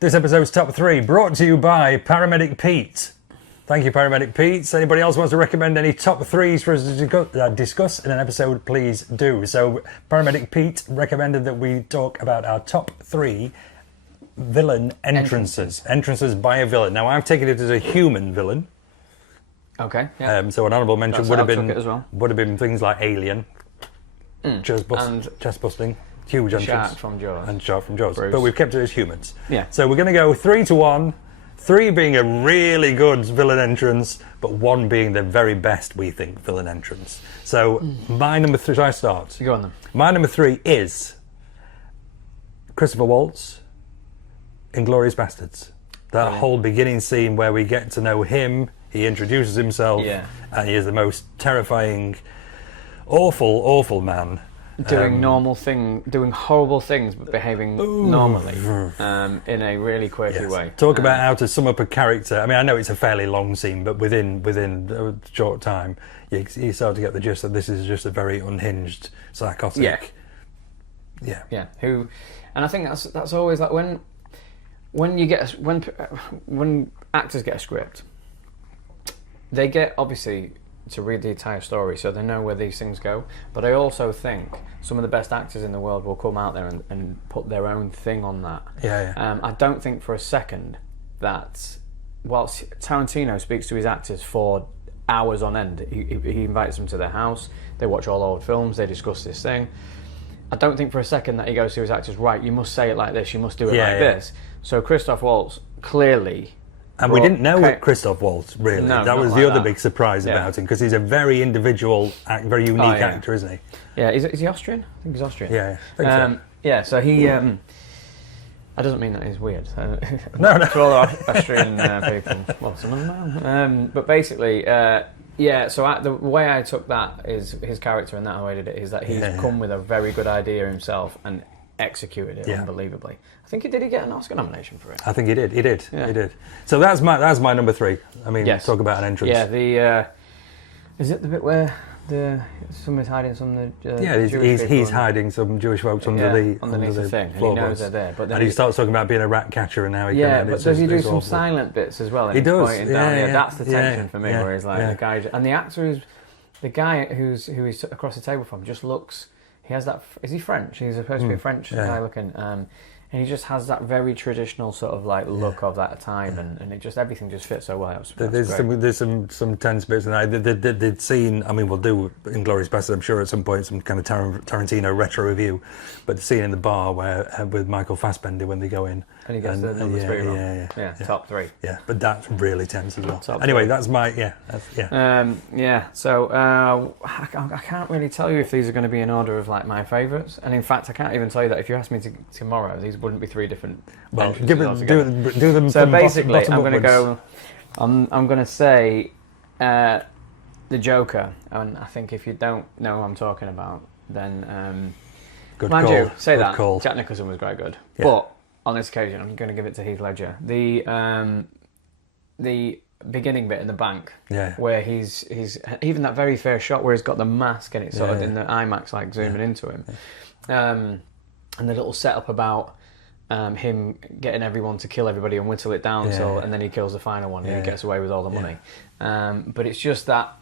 This episode's top 3 brought to you by Paramedic Pete. Thank you, Paramedic Pete. Anybody else wants to recommend any top 3s for us to discuss in an episode, please do. So Paramedic Pete recommended that we talk about our top 3 villain entrances. Entrances by a villain. Now, I've taken it as a human villain. Okay. Yeah. So an honourable mention would have been things like Alien, chest busting, huge entrance, Shark from Jaws, and Shark from Jaws. Bruce. But we've kept it as humans. Yeah. So we're going to go 3 to 1. 3 being a really good villain entrance, but 1 being the very best, we think, villain entrance. So my number 3. Shall I start? Go on then. My number 3 is Christopher Waltz, Inglourious Bastards. That whole beginning scene where we get to know him, he introduces himself, and he is the most terrifying, awful man. Doing doing horrible things, but behaving normally in a really quirky way. Talk about how to sum up a character. I mean, I know it's a fairly long scene, but within a short time, you start to get the gist that this is just a very unhinged, psychotic. Yeah. And I think that's always like when actors get a script, they get obviously to read the entire story, so they know where these things go. But I also think some of the best actors in the world will come out there and put their own thing on that. I don't think for a second that whilst Tarantino speaks to his actors for hours on end, he invites them to their house, they watch all old films, they discuss this thing. I don't think for a second that he goes to his actors, right, you must say it like this, you must do it this. So Christoph Waltz clearly... And we didn't know Christoph Waltz, really. No, that was the other big surprise about him, because he's a very individual, very unique actor, isn't he? Yeah, is he Austrian? I think he's Austrian. Yeah, I think so. Yeah, so he... that doesn't mean that he's weird. No. To all the Austrian people. Well, some of them are. But basically, so the way I took that is his character, and that how I did it, is that he's come with a very good idea himself and executed it unbelievably. I think he get an Oscar nomination for it. I think he did. He did. So that's my number 3. I mean, talk about an entrance. Yeah, is it the bit where somebody's hiding some of the he's hiding some Jewish folks underneath the thing, and he knows they're there. But then he starts talking about being a rat catcher, and now he but does he do some silent bits as well? And he does. That's the tension for me, where he's like the guy, and the actor the guy who he's across the table from just looks. He has that. Is he French? He's supposed to be a French guy looking. And he just has that very traditional sort of like look of that time, and it just everything just fits so well. There's some tense bits, and the scene. I mean, we'll do Inglourious Bastards, I'm sure, at some point, some kind of Tarantino retro review. But the scene in the bar where with Michael Fassbender when they go in, and he gets the number 3 wrong. Top 3. Yeah, but that's really tense as well. Anyway, that's my So I can't really tell you if these are going to be in order of like my favourites, and in fact, I can't even tell you that if you asked me tomorrow, these wouldn't be 3 different. Well, do them. So basically, bottom I'm going to go. I'm going to say the Joker, and I think if you don't know who I'm talking about, then good mind call. you, say good that call. Jack Nicholson was quite good, but on this occasion, I'm going to give it to Heath Ledger. The beginning bit in the bank, where he's even that very first shot where he's got the mask and it's sort of in the IMAX like zooming into him, and the little setup about him getting everyone to kill everybody and whittle it down and then he kills the final one and he gets away with all the money. But it's just that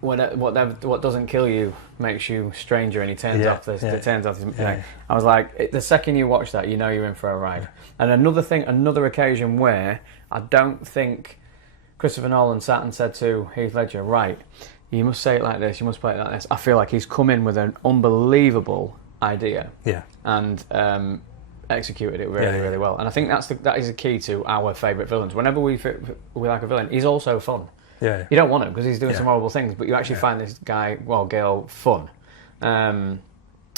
what doesn't kill you makes you stranger, and he turns off this. Turns off his. I was like, the second you watch that, you know you're in for a ride. And another occasion where I don't think Christopher Nolan sat and said to Heath Ledger, right, you must say it like this, you must play it like this. I feel like he's come in with an unbelievable idea, and executed it really well. And I think that is the key to our favourite villains. Whenever we like a villain, he's also fun. You don't want him because he's doing some horrible things, but you actually find this guy, girl, fun. And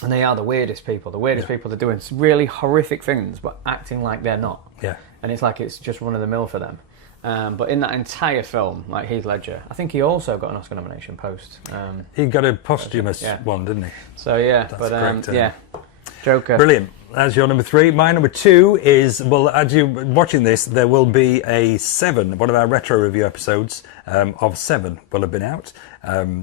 they are the weirdest people. The weirdest people, they're doing really horrific things, but acting like they're not. And it's like it's just run of the mill for them. But in that entire film, like Heath Ledger, I think he also got an Oscar nomination post. He got a posthumous one, didn't he? So that's Joker. Brilliant. That's your number 3. My number 2 is, well, as you're watching this, there will be a 7, one of our retro review episodes of 7 will have been out.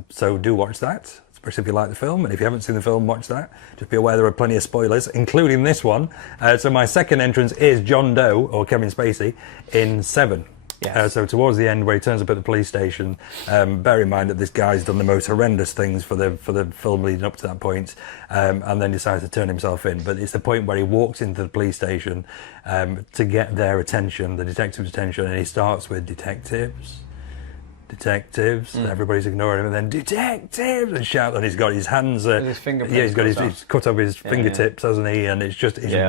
So do watch that. It's especially if you like the film. And if you haven't seen the film, watch that. Just be aware there are plenty of spoilers, including this one. So my second entrance is John Doe, or Kevin Spacey, in Seven. Yes. So towards the end, where he turns up at the police station, bear in mind that this guy's done the most horrendous things for the film leading up to that point, and then decides to turn himself in. But it's the point where he walks into the police station to get their attention, the detective's attention, and he starts with detectives, and everybody's ignoring him, and then detectives, and shout, and he's got his hands, his fingerprints he's cut off his fingertips, hasn't he? And it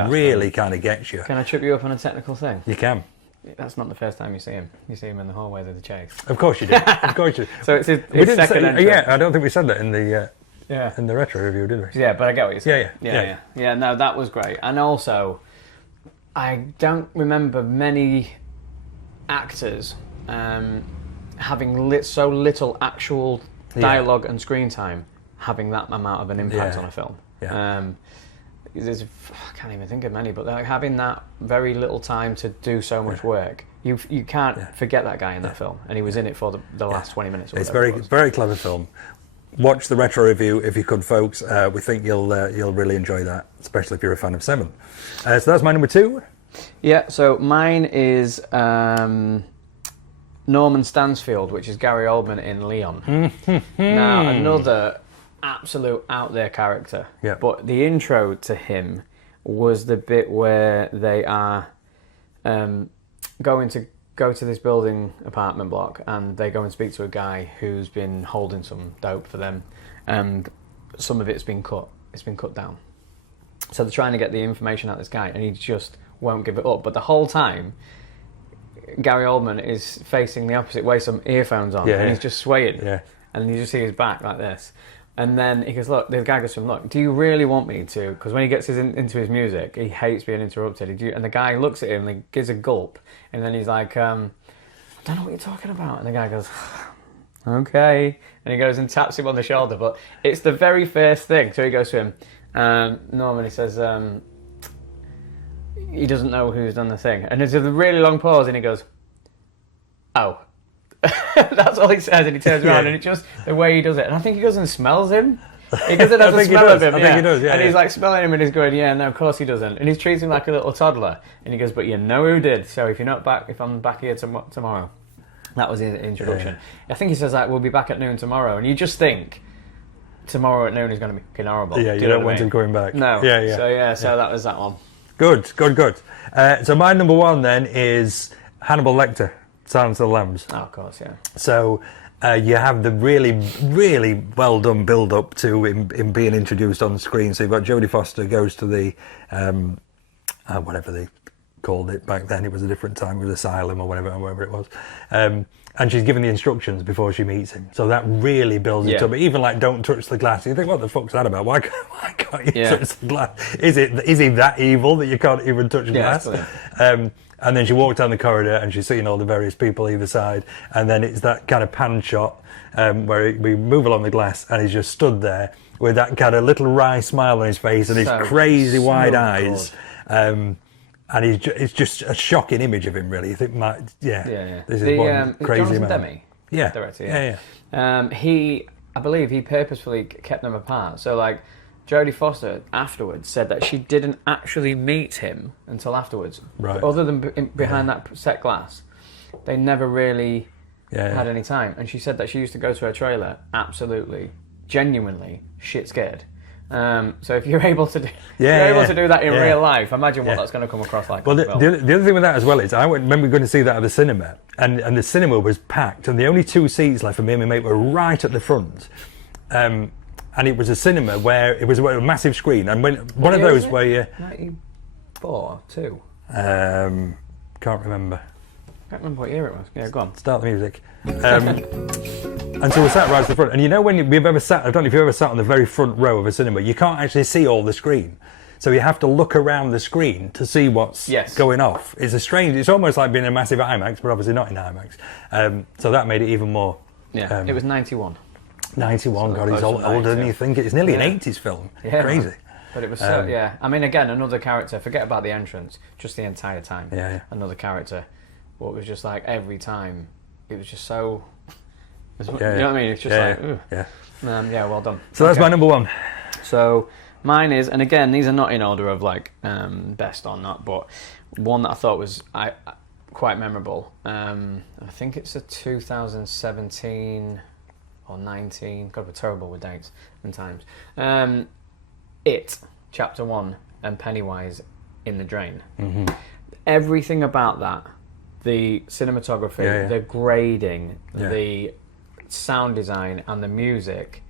really kind of gets you. Can I trip you up on a technical thing? You can. That's not the first time you see him. You see him in the hallways of the chase. Of course you do. Of course you do. So it's his second entrance. Yeah, I don't think we said that in the retro review, did we? Yeah, but I get what you're saying. Yeah. No, that was great. And also, I don't remember many actors having so little actual dialogue and screen time having that amount of an impact on a film. Yeah. I can't even think of many, but like having that very little time to do so much work, you can't forget that guy in that film, and he was in it for the last 20 minutes. Or it's very clever film. Watch the retro review if you could, folks. We think you'll really enjoy that, especially if you're a fan of Seven. So that's my number 2. Yeah. So mine is Norman Stansfield, which is Gary Oldman in Leon. Now another absolute out there character. Yeah. But the intro to him was the bit where they are going to go to this building apartment block, and they go and speak to a guy who's been holding some dope for them, and some of it's been cut. It's been cut down. So they're trying to get the information out of this guy, and he just won't give it up. But the whole time, Gary Oldman is facing the opposite way, some earphones on, and he's just swaying. Yeah. And you just see his back like this. And then he goes, look, the guy goes to him, look, do you really want me to? Because when he gets into his music, he hates being interrupted. And the guy looks at him and he gives a gulp. And then he's like, I don't know what you're talking about. And the guy goes, okay. And he goes and taps him on the shoulder. But it's the very first thing. So he goes to him, Norman, he says, he doesn't know who's done the thing. And there's a really long pause and he goes, oh. That's all he says, and he turns around, and it's just the way he does it. And I think he goes and smells him. He goes and has a smell of him. I think he does, and he's like smelling him, and he's going, yeah, no, of course he doesn't. And he's treating him like a little toddler. And he goes, but you know who did. So if I'm back here tomorrow. That was his introduction. I think he says like, we'll be back at noon tomorrow, and you just think tomorrow at noon is going to be fucking horrible. Yeah, you don't want him going back. No. So that was that one. Good. So my number 1 then is Hannibal Lecter. Silence of the Lambs. Oh, of course, yeah. So you have the really, really well done build up to him being introduced on screen. So you've got Jodie Foster goes to the whatever they called it back then. It was a different time. It was asylum or whatever it was. And she's given the instructions before she meets him. So that really builds it up. Even like don't touch the glass. You think, what the fuck's that about? Why can't you touch the glass? Is he that evil that you can't even touch the glass? And then she walked down the corridor and she's seeing all the various people either side. And then it's that kind of pan shot where we move along the glass and he's just stood there with that kind of little wry smile on his face and his crazy wide eyes. And it's just a shocking image of him, really. You think, this is one crazy man. Demme, director, I believe he purposefully kept them apart. So, like, Jodie Foster afterwards said that she didn't actually meet him until afterwards. Right. Other than behind that set glass, they never really had any time. And she said that she used to go to her trailer absolutely, genuinely shit scared. So if you're able to do, to do that in real life, imagine what that's going to come across like. Well, the other thing with that as well is I remember going to see that at the cinema, and the cinema was packed, and the only 2 seats left for me and my mate were right at the front. And it was a cinema where it was a massive screen, and when one of those where you 94, 2. Can't remember. I can't remember what year it was. Yeah, go on. Start the music. And so we sat right at the front. And you know when we've ever sat, I don't know if you've ever sat on the very front row of a cinema, you can't actually see all the screen. So you have to look around the screen to see what's going off. It's almost like being in a massive IMAX, but obviously not in IMAX. So that made it even more. Yeah, it was 91. 91, God, he's older than you think. It's nearly an 80s film. Yeah, crazy. But it was I mean, again, another character, forget about the entrance, just the entire time. Yeah. Another character. What was just like every time, it was just so You know what I mean? It's just well done. So that's my number one. So mine is, and again, these are not in order of like best or not, but one that I thought was quite memorable. I think it's a 2017 or 19. God, we're terrible with dates and times. It, Chapter 1, and Pennywise in the Drain. Mm-hmm. Everything about that, the cinematography, the grading, the sound design, and the music,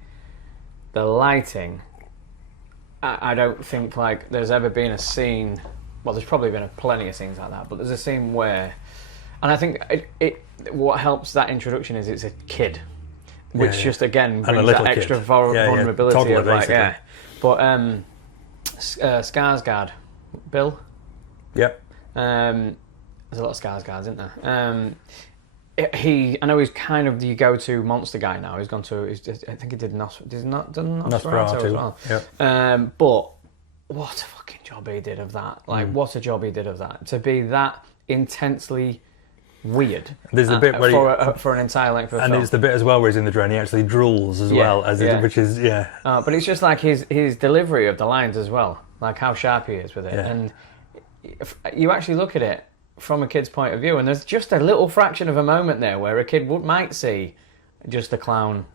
the lighting. I don't think like there's ever been a scene. Well, there's probably been plenty of scenes like that, but there's a scene where, and I think what helps that introduction is it's a kid, which just again brings that extra vulnerability toddler, of like But Skarsgård, Bill. Yep. There's a lot of Skarsgårds, isn't there? I know he's kind of the go-to monster guy now. He's gone to. I think he did Nosferatu as well. Yep. But what a fucking job he did of that! Like, what a job he did of that. To be that intensely weird. There's the bit where for an entire length of and film. it's the bit as well where he's in the drain. He actually drools as well as which is but it's just like his delivery of the lines as well, like how sharp he is with it, and if you actually look at it from a kid's point of view, and there's just a little fraction of a moment there where a kid might see just a clown,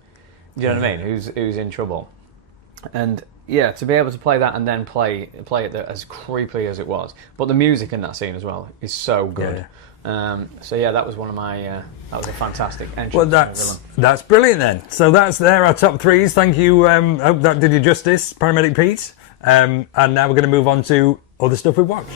you know what I mean, who's in trouble, and to be able to play that and then play it as creepily as it was, but the music in that scene as well is so good. That was one of my that was a fantastic entrance. Well, that's brilliant then. So that's our top threes. Thank you. Hope that did you justice, Paramedic Pete. And now we're going to move on to other stuff we've watched.